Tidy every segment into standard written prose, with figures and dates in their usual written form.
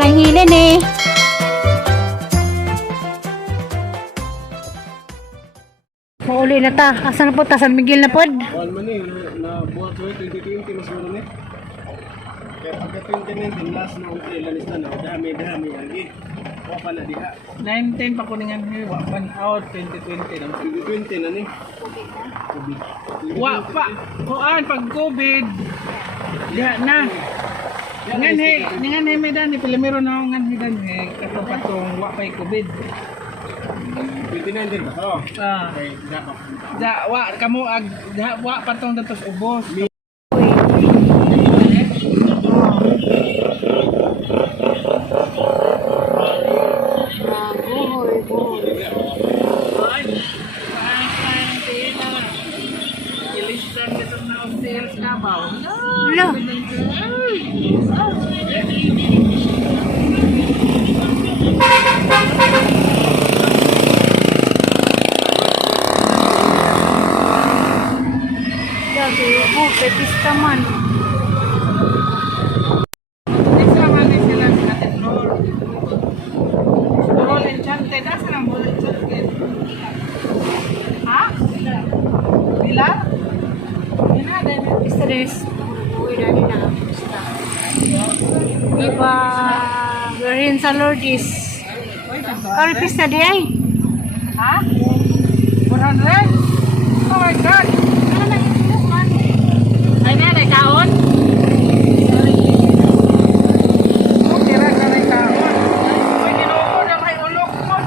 lang hilin eh. Mauli na ta. Asan na po ta? San Miguel na po? Wal man eh, na buhat ko 2020 mas meron eh. Kaya pagka 2019 last na ang kailan na dami lagi. O pa na diha. 19 pa kuningan ni wa pan out 2020 lang. 2020 na ni. Wa pa kuan pag COVID. Diha na. Ngan he medan ni Pilamero na ngan medan he kato patong wa pay COVID. 2019 ba? Oh. Ah. Okay, dapat. Da wa kamo ag da wa patong datos ubos. Wala. Sabi, pepista man. Pepista des. Uy, dali na. Pepista. Diba, we're in sa Lourdes. Kari pista di ay. Ha? 100? Oh my God! Ay na, may kaon? Tira ka may kaon. Uy, ginoo na kay ulok mo.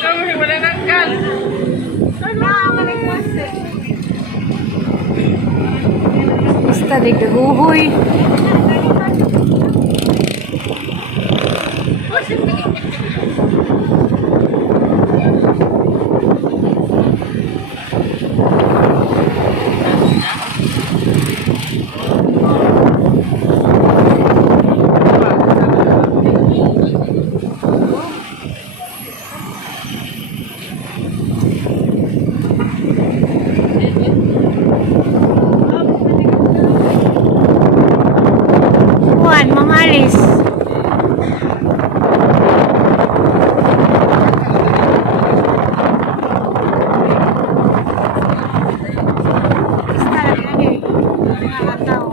Sabi, wala nanggal. Pista di gaguhoy. Juan, mamalis. Pista lagi. Mga tao.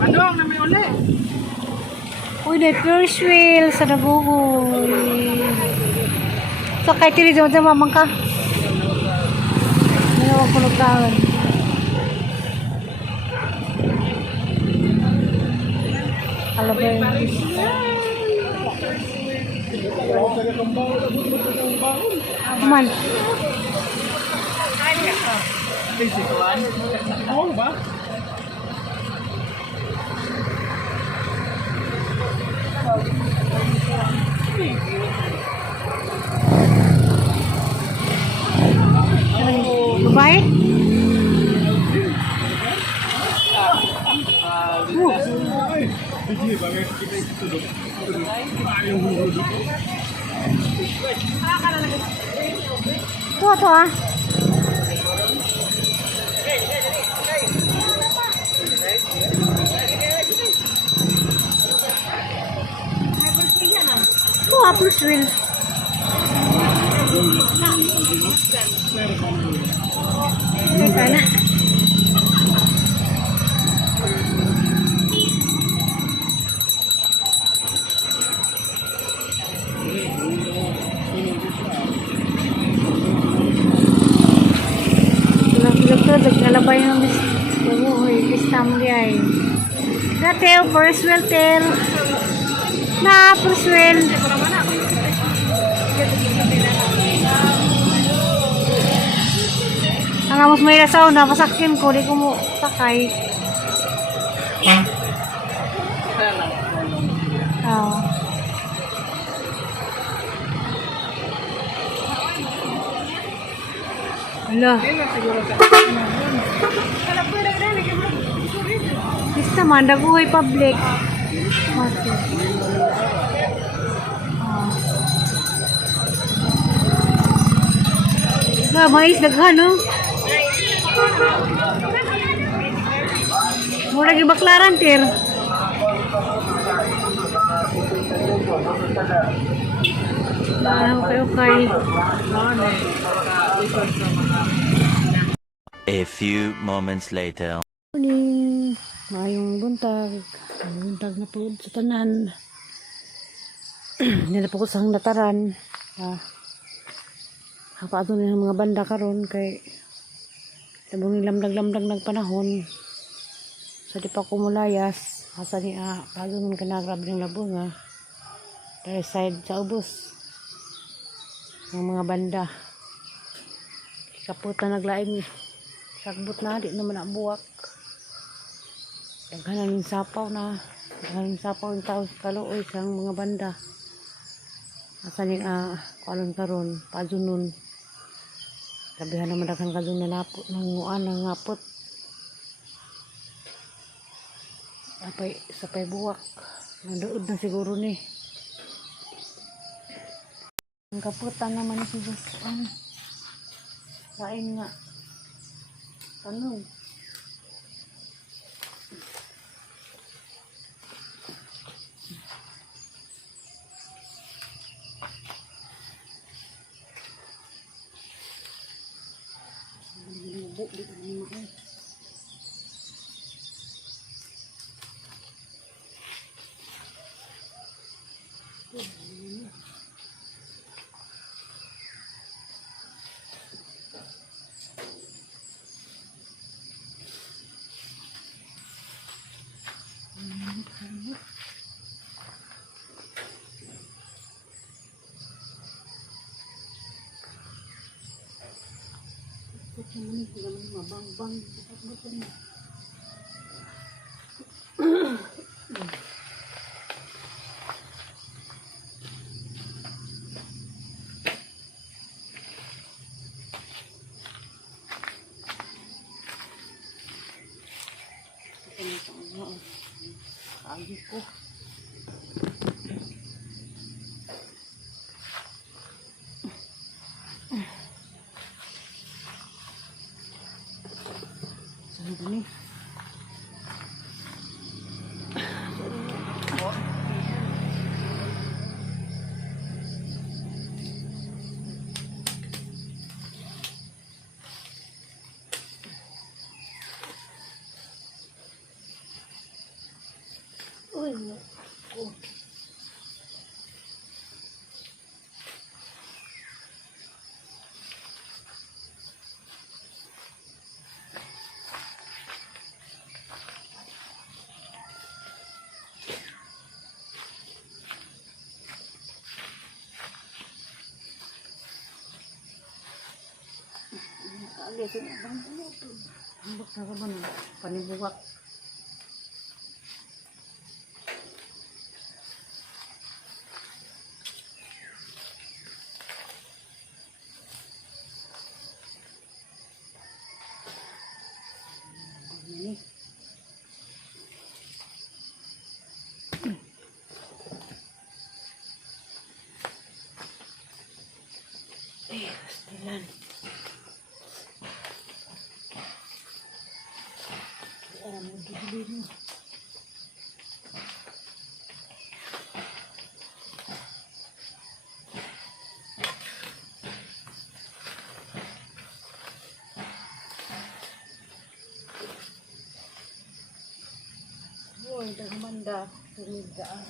Ano ang namin uli? Uy, na first wheel sa nabuhoy. So, kahit tili dyan dyan, mamang ka. Ano ako nagkawan? Alam ba yun? Man. Oo ba? Dubai? Ito ah. Ito ah, plus wheel. Teka na. Nalabay ng pistam di ay. Datel, first wheel tail. Na, first wheel. Ang amos may rasaw na pasakyan ko, di ko mo sakay. Oo. Ala. Basta man, daguhay public. Mati. Mais daghan no? Mura gibaklaran tir. Okay. A few moments later. Morning. Mayong buntag. Mayong buntag na po sa tanan. Hindi na po ko sa dataran. Hapato na ng mga banda karon kay labong lamdag-lamdag ng panahon. Sa di pa kumulayas. Asa ni pago nung kanagrab ng labong dahil side sa ubos. Ng mga banda. Kaputa naglaing sagbot na, di naman nabuwak. Daghanan yung sapaw na. Daghanan yung sapaw yung tao sa kaluoy sa mga banda. Asa ni kualon karon pajunon. Sabihan naman daghang kadun na napot ng nguan ng ngapot. Sapay buwak. Nandood na siguro ni. Ang kaputan naman ni siguro. Kain nga. Tanong. Agi ko. Saan ba ni? Uy, naku. Alisin na bang ito? Hambak na ka ba na? Panibuwak. Pastilan. Alam mo, gigilin mo. Uy, dagmanda. Sumidaan.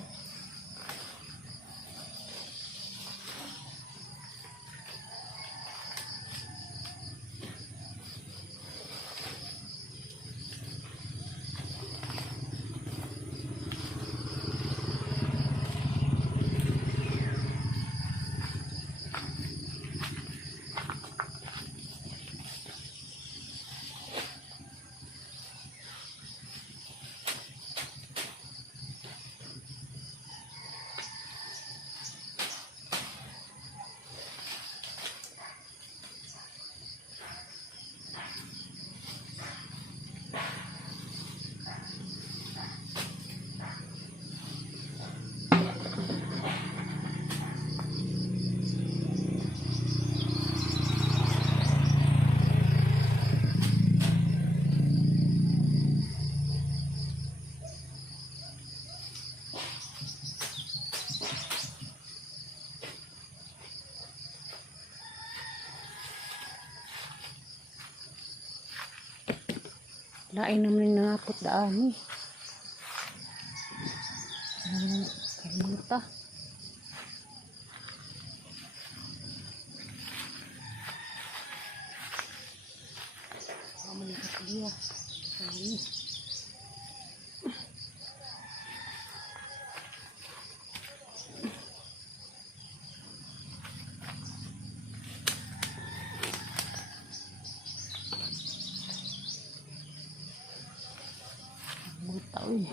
Lain naman yung nangapot daan eh. Kalimuta. Mamalikat dia. Ini. Buta uy.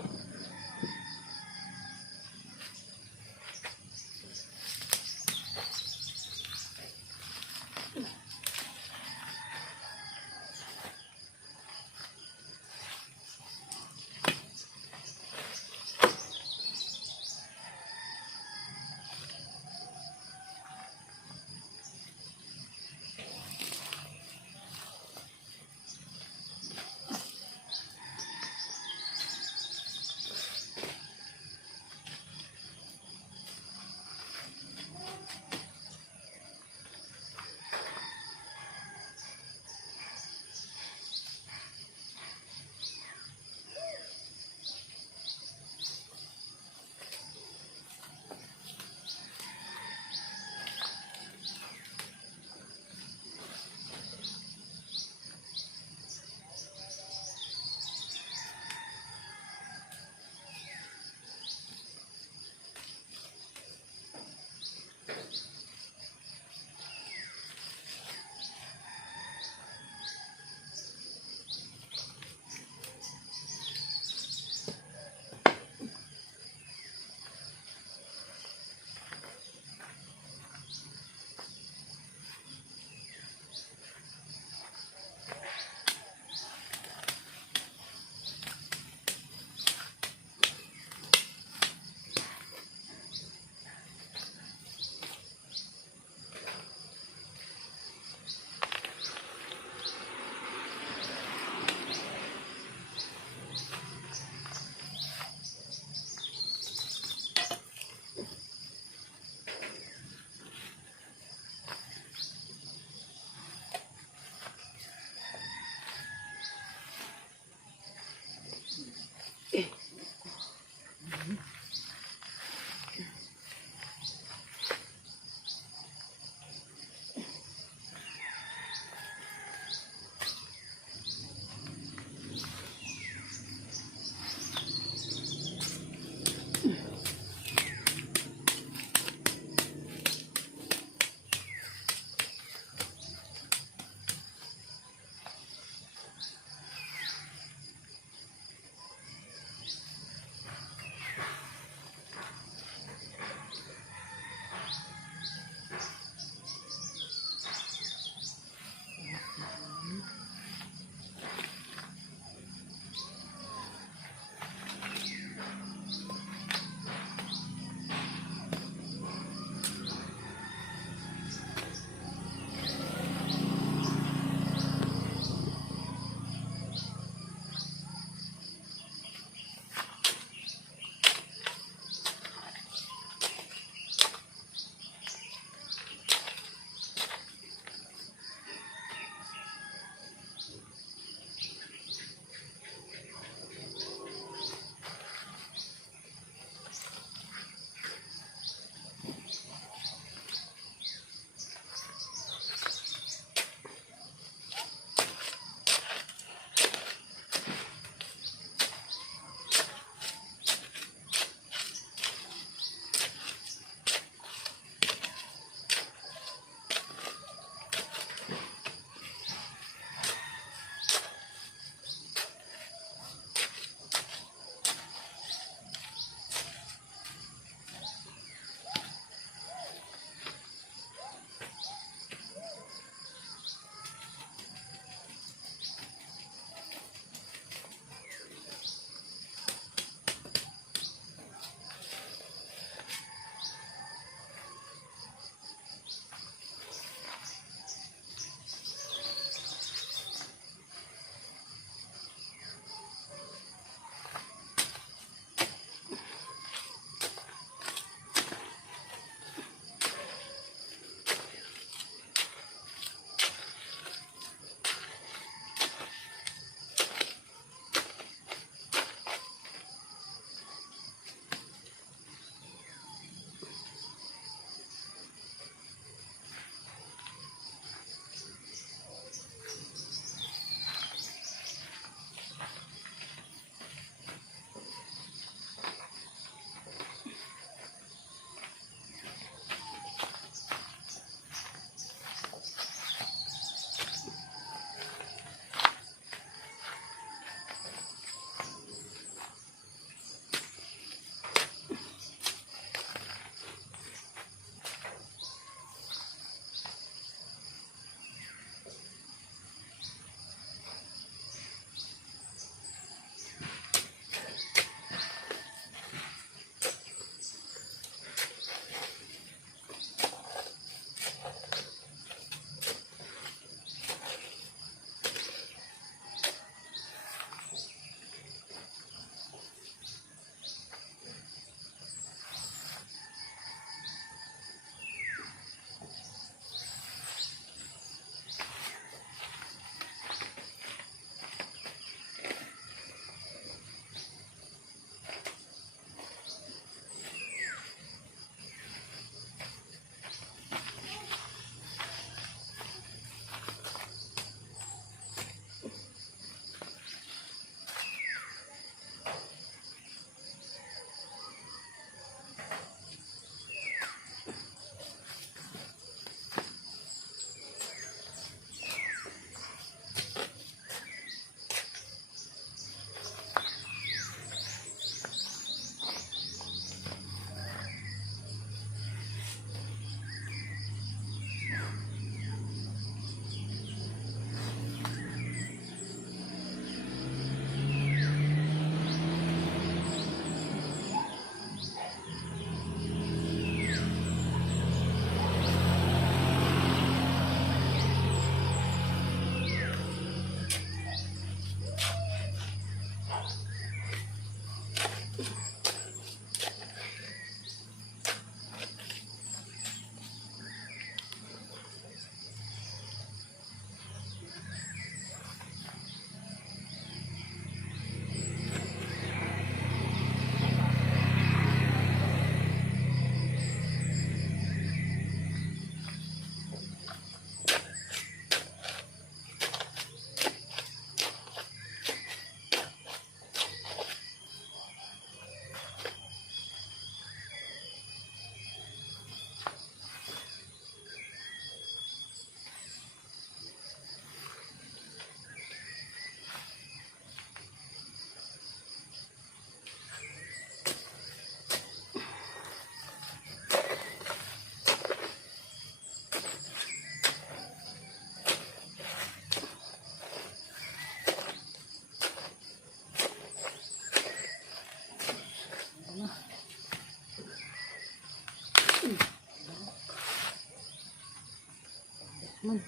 Man.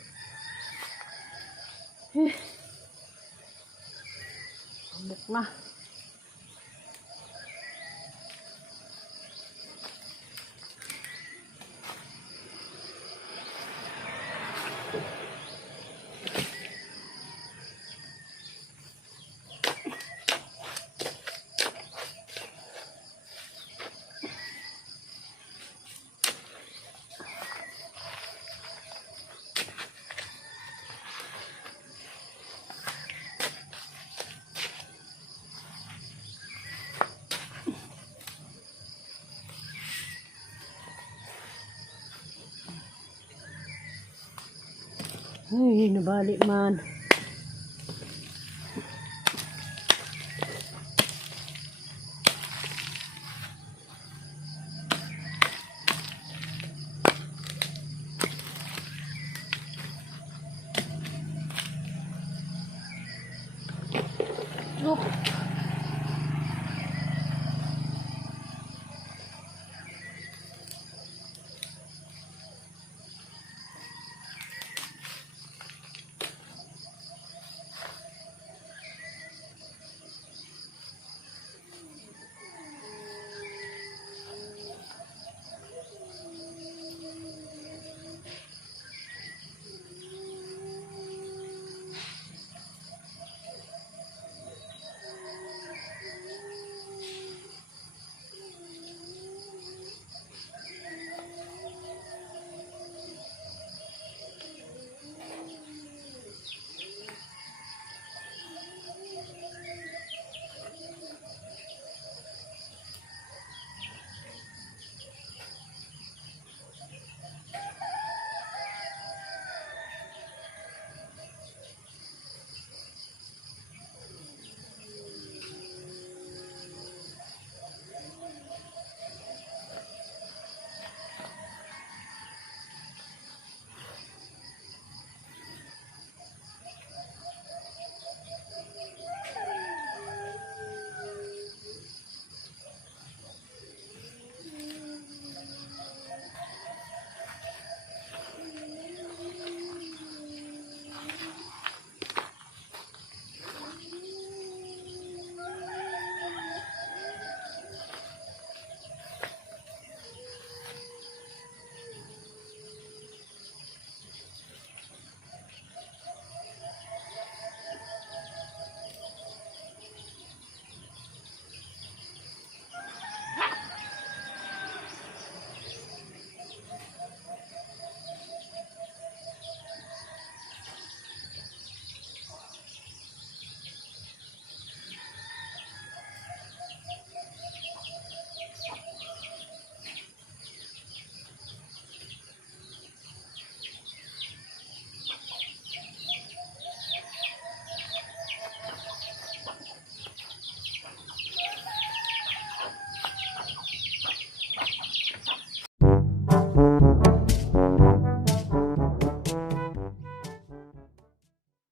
Amok na. Ay, nabalik man.